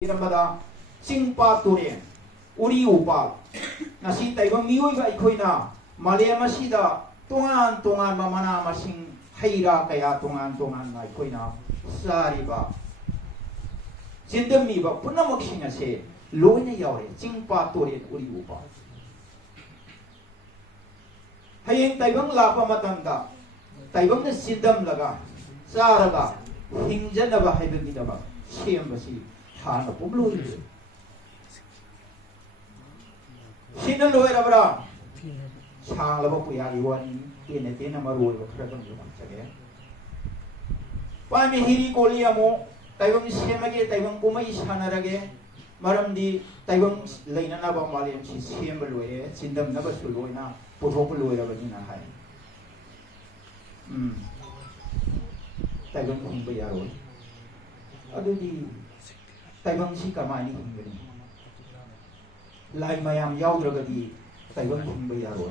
이른바다 징파 또렌 우리 우파 나시 따이방 미오이가 아이코이나 말레마시다 동안 마마나 마싱 하이라 가야 동안 아이코이나 사리바 진덤미바 분나먹싱하세 로이네 야오레 징파 또렌 우리 우파 하잉 따이방 라파 마탄다 따이방나 진덤라가 사라가 힘자나바 하이드미다바 시엠바시 하나 뽑로이래. 신을 로에라브라. 상라바 부야기 원이 때나 마루오이가 그러던 거 갑자기. 빠미 히리 꼴리야모 따이방 시엠하게 따이방 뽀마이 사나라게 마람디 따이방 레이나나바 말리엄시 시엠을 로에 진담나바 술로이나 보토불 로에라바니나 하이. 따이방 공부야로. 아두디 ताइबंगसी कमानी हिंगनी लाई मयाम याउद्रगदी ताइबंग हिंग यारो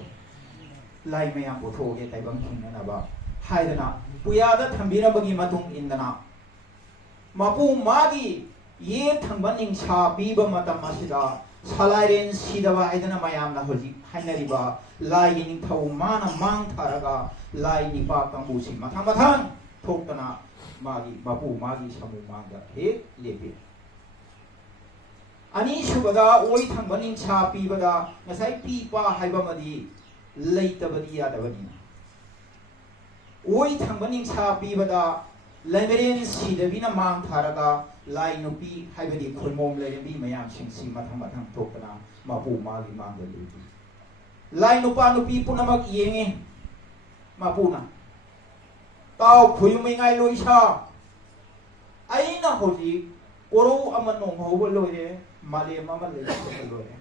लाई मयाम पोथोगे ताइबंग हिंगनबा हाइदना पुयादा थंबिरबगी मतुंग इंदना मापु मागी ये थंबनिंग छा पीब मतम असिदा सलाइरेन सिदबा हाइदना मयामना होजि हाइनरिबा लाई निंग थौ माना मांग थारगा लाई निपा कंबुसी मथांग थोक्तना मागी मापु मागी समु मांगा हे लेबे अनीसुबदा ओई थंबनिंग छा पीबदा नसाई पीपा हाइबमदी लेतबदी यादबनी ओई थंबनिंग छा पीबदा लेमरेन सीदबिना मांग थारगा लाई नुपी हाइबदी खुलमोम लेबी मयाम सिंसी मथांग थोकना मापु मागी मांग लेबी लाई नुपा नुपी पुनमक येंगे मापुना ताव खुयुमिंगाई लोइसा आइना होजी ओरो अमनों होबो लोइरे माले मामा ले लोइरे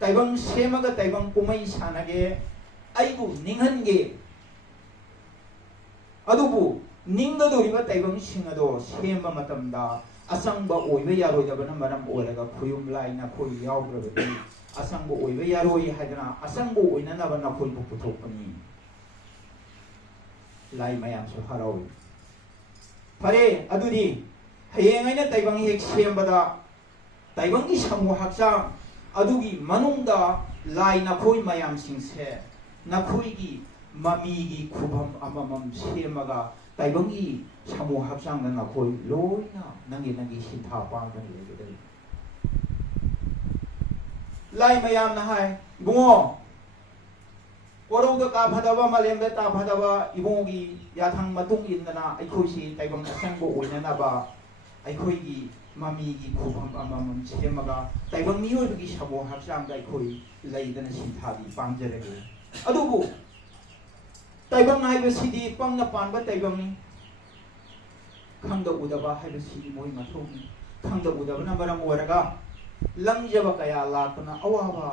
ताइबंग सेमगा ताइबंग कुमई सानागे आइबु निंगनगे अदुबु निंगदोरिबा ताइबंग सिंगदो सेम मतमदा असंगबा ओइबे यारोइदबना मरम ओरगा खुयुम लाइना खोइ याउद्रबदि असंगबा ओइबे यारोइ हाइदना असंगबा ओइननाबा नखोइबु पुथोकपनि लाई मयाम सु हराउइ फरे अदुदि हयेंगाइना ताइबंग हेक सेमबदा ताइबंगी समूह हक्चांग अदुगी मनुंगदा लाई नखोइ मयाम सिंसे नखोइगी ममीगी खुभम अममम सेमगा ताइबंगी समूह हक्चांग नखोइ लोइना नंगी सिंथा पांगन लेगदे लाई मयाम ना हाय बुंगो ओरोदा का फदबा मलेमदा ता फदबा इबोगी याथंग मतुंग इंदना अखोइसी ताइबंग असंगबो ओइननाबा अखोइगी ममीगी खुफम अममम सेमगा ताइबंग मियोइबगी सबो हक्चांग अखोइ लैदना सिंथागी पांजरगे अदुबु ताइबंग हाइबसिदी पंगना पानबा ताइबंगनी खंगदा उदबा हाइबसिदी मोइ मथोंगी खंगदा उदबना मरम ओरगा लंगजबा कया लातना अवाबा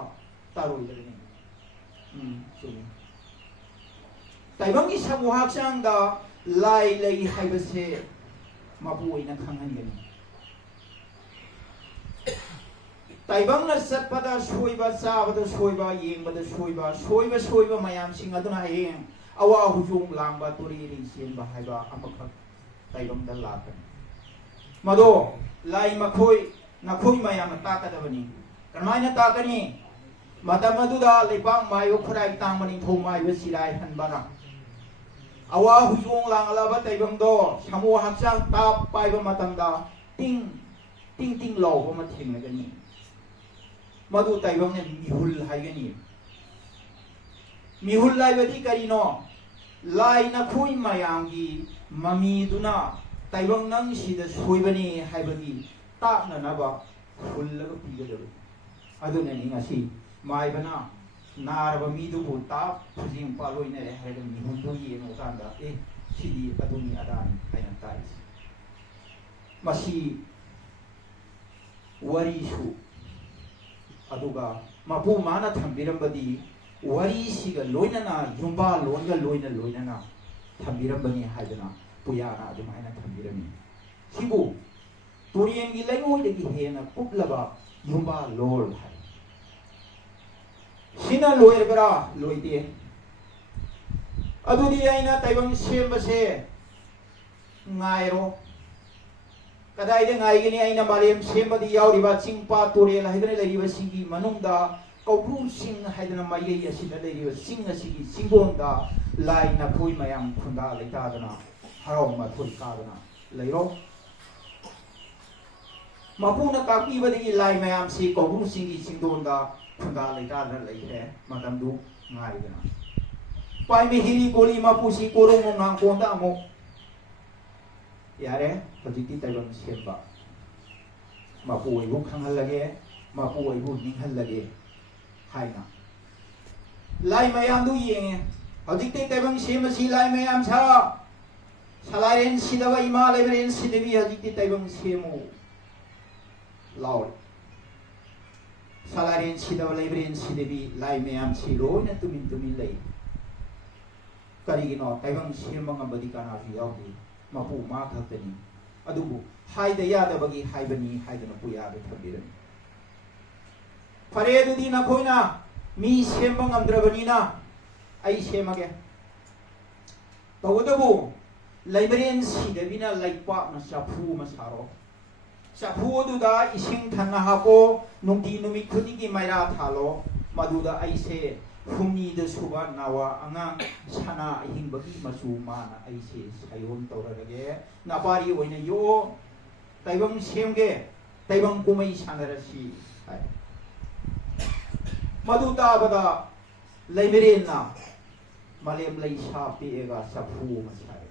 तारोइदगनी ताइबंगी समूह हक्चांगदा लाई लई हाइबसे मापु ओइना खंगनगनी ताइबंगना सत्पदा सोइबा चाबदा सोइबा येंबदा सोइबा मयाम सिंग अदुना हें अवा हुजुंग लांबा तुरीरी सेनबा हाइबा अमखक ताइबंगदा लाकन मदो लाई मखोइ नखोइ मयाम ताकदबनी कमाइना ताकनी मतमदुदा लेबांग मायो खुराई तांगमनी थोमाइबा सिराय हनबाना अवा हुजुंग लांगलाबा ताइबंगदो समूह हक्चांग ताप पाइबा मतंदा टिंग लाउबा मा थेंगगनी मधु ताइबंगने मिहुल हाइगनी मिहुल लाइबदी करिनो लाई नखोइ मयांगी ममीदुना ताइबंग नंग सिदा सोइबनी हाइबगी ताकननाबा खुल्लगा पिगदब अदुने निंगासी माइबना नारबा मीदुबु ताप फुजिंग पालोइने हाइगन मिहुलदो येनो कांदा ए सिदी अदुनी अदानी हाइना ताइस मसी वरीसु अदुगा मापु माना थंबिरंबदी वरीसिगा लोइनना युंबा लोनगा लोइनना थंबिरंबनी हाइदना पुयाना अदुमाइना थंबिरमी सिबु तुरियंगी लैमोइदगी हेना पुपलबा युंबा लोल हाइ सिना लोइरबरा लोइदे अदुदी आइना ताइबंग सेमबसे ngairo Kadaida ngaigini aina malem sembadi yauriba chingpa turel haidana leiriba singi manungda kaubru sing haidana mayei asida leiriba sing asigi singgonda lai na phui mayam khunda leitadana harau ma thoi kadana leiro mapuna kapi badigi lai mayam si kaubru singi singgonda khunda leitadana leire matamdu ngaigana pai me hiri koli mapusi korong ngang konda mo yare hojikti taibang semba mapu ibu khanghalage mapu ibu ninghalage haina lai mayam du yenge hojikti taibang semba si lai mayam sa salaren sidawa ima lebren sidevi hojikti taibang semu law salaren sidawa lebren sidevi lai mayam si lo na tumin lei karigino taibang semba ngabadi kana fi yaudi mapu ma khaktani adubu haida yada bagi haibani haidana puya be thabirani fare adudi na khoina mi semba ngamdrabani na ai semage tawdabu laibren sidabina laipa na sapu masaro sapu aduda ising thanna hapo nungti numi khudigi maira thalo maduda aise humni de suba nawa angang sana ahing bagi masu mana aise sayon tawrage napari oina yo taibang semge taibang kumai sanarasi maduta bada laimerena malem lai sa ega sapu masai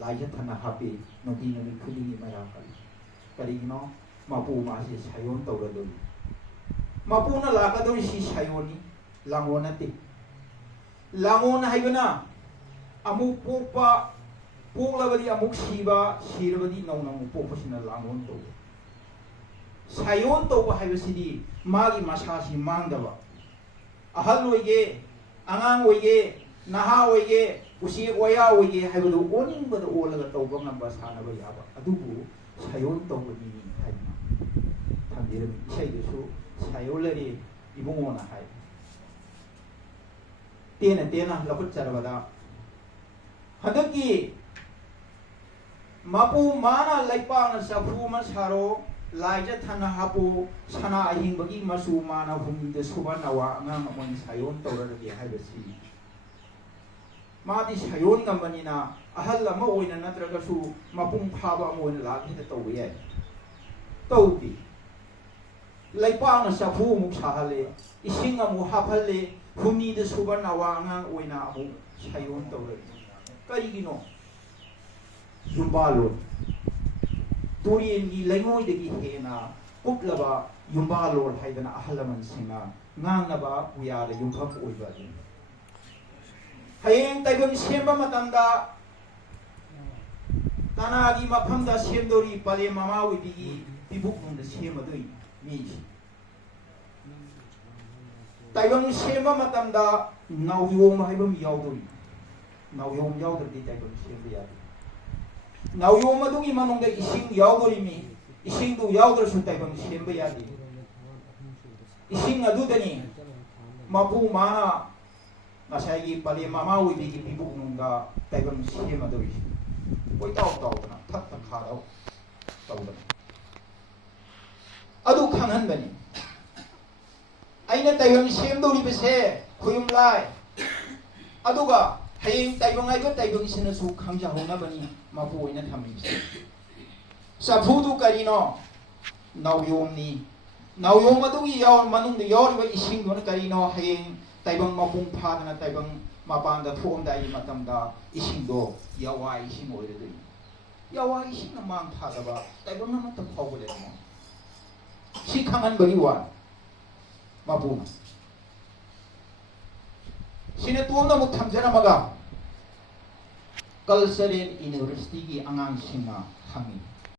laja thana hapi noti nami khudini mara kali no mapu ma se sayon tawrado mapu na lakadori si sayoni langon nati langon haibana amuk pokpa poklabadi amuk siba sirabadi naunang pokpa sina langon to sayon to haibasidi magi masasi mangdaba ahal oige angang oige naha oige usi oya oige haibadu oning bada olaga tawba ngamba sanaba yaba adubu sayon to badi haibna thamdiram isai desu sayolari ibungona hai tena lakut charabada hadaki mapu mana laipa na sapu masaro laija thana hapu sana ahing bagi masu mana humi de subanawa ngam mon sayon tawragi haibasi madi sayon ngamanina ahal lama oina natraga su mapung phaba moina lagi de tawye tawdi laipa na sapu muk sahale ising amu haphale humi de subanawa ngang oina amu sayon tawragi karigino yumbalo turian gi langoy degi hena uplaba yumbalo haidana ahalaman singa ngangnaba uyara yumpham oiba din hayeng taibam semba matanda tanagi maphamda semdori pale mama wibigi bibuk nungda semadoi mi taibam semba matamda nauyom haibam yaudori nauyom yaudri taibam semba yadi nauyom adugi manungda ising yaudori mi ising du yaudra su taibam semba yadi ising adudani mapu mana nasagi pale mama wibigi bibuk nungda taibam semba dori koi tau na thak kharau tawdana adu khangan bani aina taibang semdori bese khuyum lai aduga hayeng taibang ai ko taibang sina su khangja hona bani mapu oina thami sapudu karino nawyom ni nawyom adugi yaw manung de yaw ba ising don karino hayeng taibang mapung pha na taibang mapanda thom dai matamda ising do yawa ising oire de yawa ising na mang pha da ba taibang na matam phaw le mo si khangan bani wa mapu sine tuom na muk thamjana maga Kalsaren University ki angang singa khangi